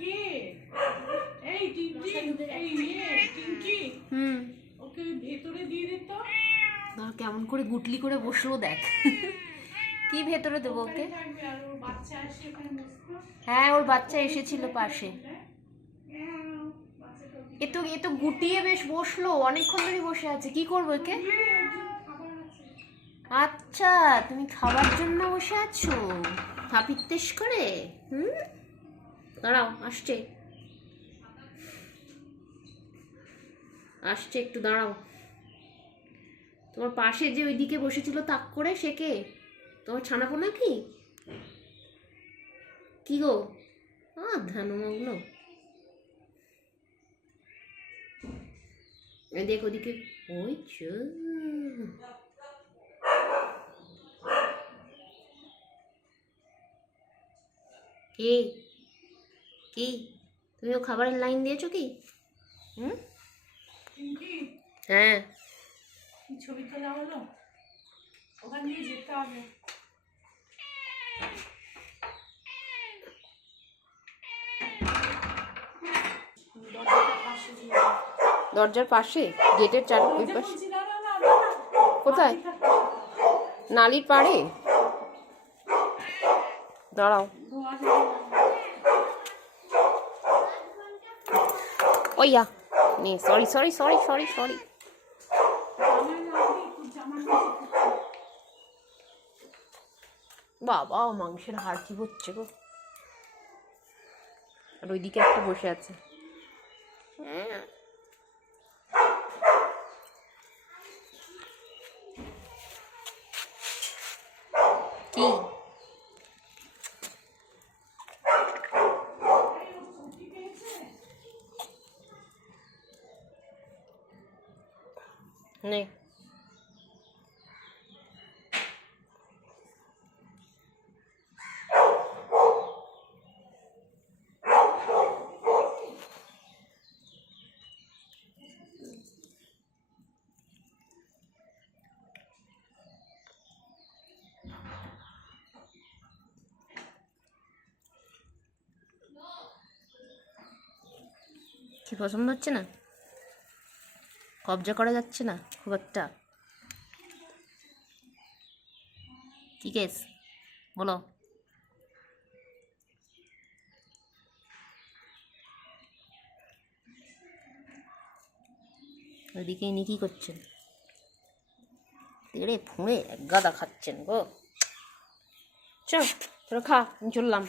কে? এই টিঙ্কি, এই টিঙ্কি। ওকে ভেতরে দিয়ে দে তো। কেমন করে গুটলি করে বসলো দেখ। কি ভেতরে দেবো ওকে? হ্যাঁ, ওর বাচ্চা এসেছিল পাশে। এ তো গুটিয়ে বেশ বসলো, অনেকক্ষণ ধরে বসে আছে। কি করবো একে? আচ্ছা, তুমি খাবার জন্য বসে আছো হাপিত্তেশ করে? দাঁড়াও, আসছে আসছে, একটু দাঁড়াও। তোমার পাশে যে ওইদিকে বসেছিল তাক করে, সে কে? তোমার ছানাপো নাকি? কি গো? ধ্যানমগ্ন। দেখ ওদিকে। ওই কে? কি তুমি ও খাবারের লাইন দিয়েছো কি? হ্যাঁ, ছবি তোলা হলো, ওখান দিয়ে যেতে হবে। দরজার পাশে, গেটের ওই পাশে। কোথায়? নালির পাড়ে। দাঁড়াও। ওইয়া নে, sorry sorry sorry sorry sorry. বাবা, মাংসের হাড় কি হচ্ছে গো। আর ওইদিকে একটা বসে আছে। কি নে, কি পছন্দ হচ্ছে না? কবজা করা যাচ্ছে না খুব একটা? কি কেস বলো? ওইদিকে ইনি কি করছেন? তেড়ে ফুঁড়ে এক গাদা খাচ্ছেন গো। চলো খা, আমি চললাম।